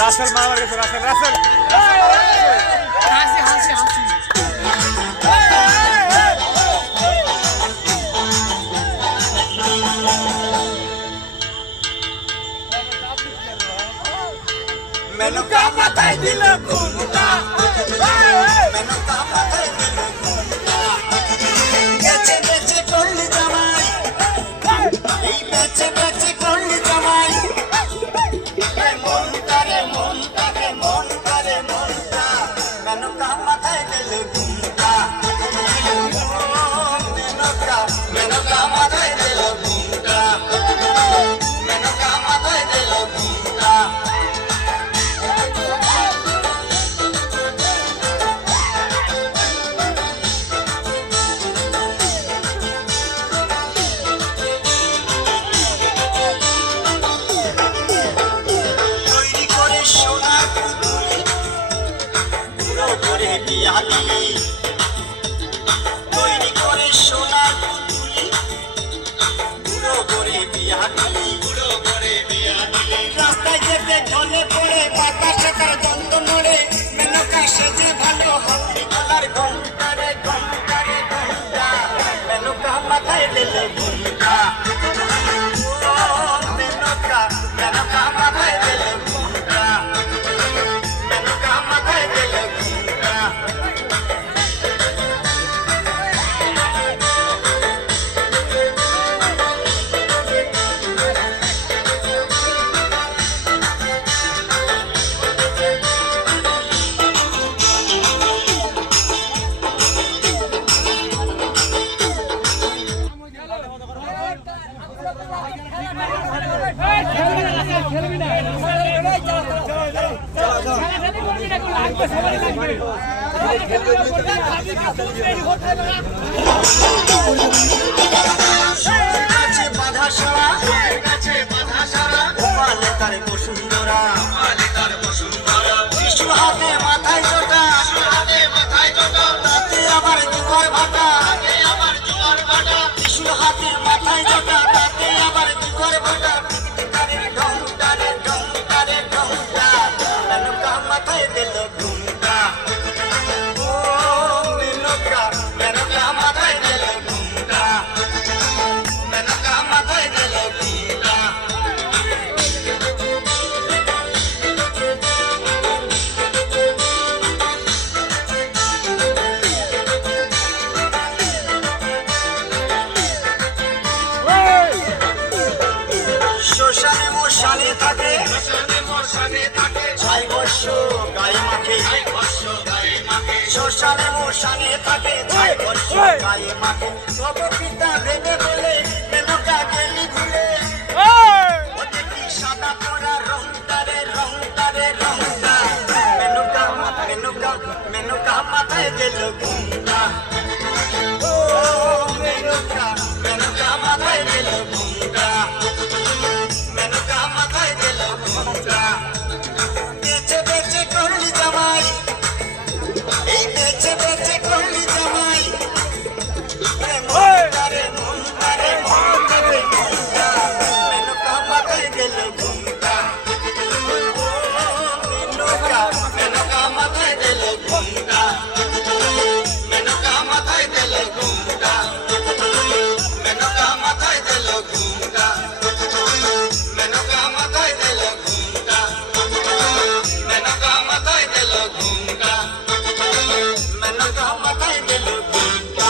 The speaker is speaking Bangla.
রাসেল মারার গেছে রাসেল রাসেল হাসি হাসি হাসি মেনুকা মাথায় দিল ঘুমটা মেনুকা মাথায় দিল ঘুমটা বেচে বেচে করলি জামাই এই বেচে বেচে করলি জামাই মেনুকা মাথায় দিল ঘুমটা মেনুকা মাথায় দিল ঘুমটা মেনুকা মাথায় দিল ঘুমটা তৈরি করে সোনার পুতুল বুড়ো করে বিয়া দিলি তৈরি করে সোনার পুতুল বুড়ো করে বিয়া দিলি বুড়ো করে বিয়া দিলি রাস্তায় যেতে ঢলে পড়ে বাতাসে তার দ্বন্দ্ব নড়ে মেনকা সেজে ভালো হাতি গলার ঘন্টা রে ঘন্টা রে ঘন্টা মেনকা মাথায় দিল ঘুমটা মেনকা মেনকা মাথায় দিল ঘুমটা মেনকা মাথায় দিল ঘুমটা বসুন্ধরা শিশু হাতে মাথায় জোটা তাতে আবার জোয়ার ভাটা শিশু হাতে মাথায় জোটা তাতে আবার জোয়ার ভাটা ঢংটারে ঢংটারে ঢংটা মেনকা মাথায় দিল ঘুমটা ও মেনকা মেনকা মাথায় দিল ঘুমটা মেনকা মাথায় দিল ঘুমটা শ্মশানে থাকে ছাই বর্ষ গায়ে মাখে শ্মশানে মশানে থাকে ছাই বর্ষ গায়ে মাখে তবে পিতা ভেবে বলে মেনকা গেলি ভুলে ও দেখি সাদা পড়া রংটারে রংটারে রংটা মেনকা মেনকা মেনকা মাথায় দিল ঘুমটা ও মেনকা মেনকা মাথায় দিল ঘুমটা মেনকা মাথায় দিল ঘুমটা বেচে বেচে করলি জামাই এই বেচে বেচে করলি জামাই মনটারে মনটারে মনটারে মনটা মেনকা মাথায় দিল ঘুমটা মেনকা মেনকা মাথায় দিল ঘুমটা মেনকা মাথায় দিল ঘুমটা মেনকা মাথায় দিল ঘুমটা মেনকা মাথায় দিল ঘুমটা মেনকা মাথায় দিল ঘুমটা মেনকা মাথায় দিল ঘুমটা